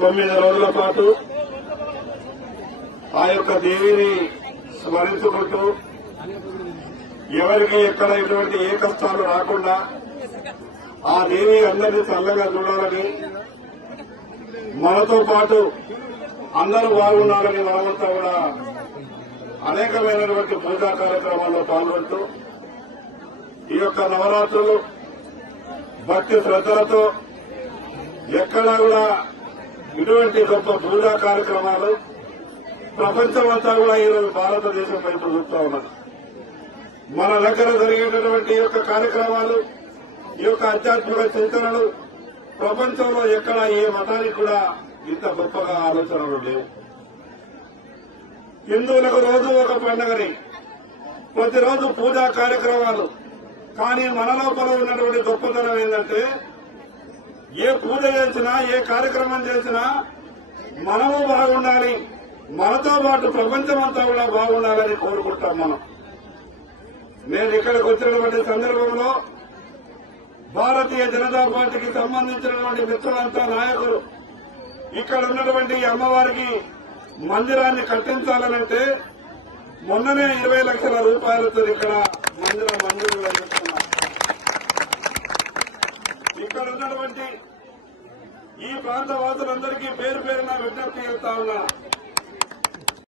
తొమ్మిది రోజుల పాటు ఆ యొక్క దేవిని స్మరించుకుంటూ ఎవరికి ఎక్కడ ఎటువంటి ఏ కష్టాలు రాకుండా ఆ దేవి అందరినీ చల్లగా చూడాలని మనతో పాటు అందరూ బాగుండాలని మనమంతా కూడా అనేకమైనటువంటి పూజా కార్యక్రమాల్లో పాల్గొంటూ ఈ యొక్క నవరాత్రులు భక్తి శ్రద్దలతో ఎక్కడా కూడా ఇటువంటి గొప్ప పూజా కార్యక్రమాలు ప్రపంచమంతా కూడా ఈరోజు భారతదేశం వైపు చూస్తూ ఉన్నారు. మన దగ్గర జరిగేటటువంటి ఈ యొక్క కార్యక్రమాలు ఈ యొక్క ఆధ్యాత్మిక చింతనలు ప్రపంచంలో ఎక్కడ ఏ మతానికి కూడా ఇంత గొప్పగా ఆలోచనలు లేవు. హిందువులకు రోజు ఒక పండుగని, ప్రతిరోజు పూజా కార్యక్రమాలు. కానీ మన లోపల ఉన్నటువంటి గొప్పతనం ఏంటంటే ఏ పూజ చేసినా ఏ కార్యక్రమం చేసినా మనము బాగుండాలి, మనతో పాటు ప్రపంచమంతా కూడా బాగుండాలని కోరుకుంటాం మనం. నేను ఇక్కడికి వచ్చినటువంటి సందర్భంలో భారతీయ జనతా పార్టీకి సంబంధించినటువంటి మిత్రులంతా నాయకులు ఇక్కడ ఉన్నటువంటి అమ్మవారికి మందిరాన్ని కట్టించాలనంటే మొన్ననే 20 లక్షల రూపాయలతో ఇక్కడ మందిరం మంజూరు చేస్తున్నారు. ఇక్కడ ఉన్నటువంటి ఈ ప్రాంత వాసులందరికీ పేరు పేరున విజ్ఞప్తి చేస్తా ఉన్నా.